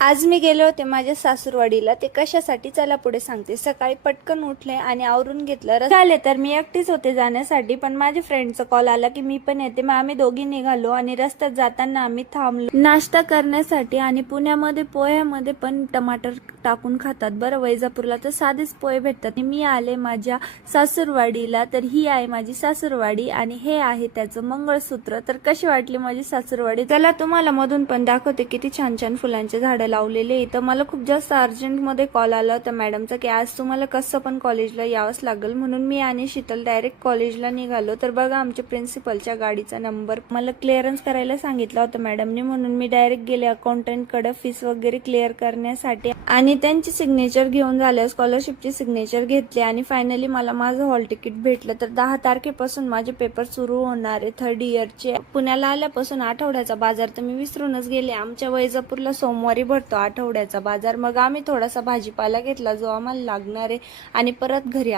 आज मी गेले होते माझ्या सासूरवाडीला. ते कशासाठी चला पुढे सांगते. सकाळी पटकन उठले आणि आवरून घेतलं. झाले तर मी एकटीच होते जाण्यासाठी, पण माझ्या फ्रेंडचा कॉल आला की मी पण येते. मग आम्ही दोघी निघालो आणि रस्त्यात जाताना आम्ही थांबलो नाश्ता करण्यासाठी. आणि पुण्यामध्ये पोह्यामध्ये पण टमाटर टाकून खातात बरं. वैजापूरला तर साधेच पोहे भेटतात. मी आले माझ्या सासूरवाडीला. तर ही आहे माझी सासूरवाडी आणि हे आहे त्याचं मंगळसूत्र. तर कशी वाटली माझी सासूरवाडी चला तुम्हाला मधून पण दाखवते. किती छान छान फुलांचे झाडं लावलेले. इथं मला खूप जास्त अर्जंट मध्ये कॉल आला होता मॅडमचा की आज तुम्हाला कसं पण कॉलेजला यावंच लागेल, म्हणून मी आणि शीतल डायरेक्ट कॉलेजला निघालो. तर बघा आमच्या प्रिन्सिपलच्या गाडीचा नंबर मला क्लिअरन्स करायला सांगितला होता मॅडमने, म्हणून मी डायरेक्ट गेले अकाउंटंट कडे फीस वगैरे क्लिअर करण्यासाठी आणि त्यांची सिग्नेचर घेऊन झाल्या. स्कॉलरशिपची सिग्नेचर घेतली आणि फायनली मला माझं हॉल तिकीट भेटलं. तर 10 तारखेपासून माझे पेपर सुरू होणार आहे 3rd इयरचे. पुण्याला आल्यापासून आठवड्याचा बाजार तर मी विसरूनच गेले. आमच्या वैजापूरला सोमवारी भरतो आठवड्याचा बाजार. मग आम्ही थोडासा भाजीपाला घेतला जो आम्हाला लागणार आहे आणि परत घरी आलो.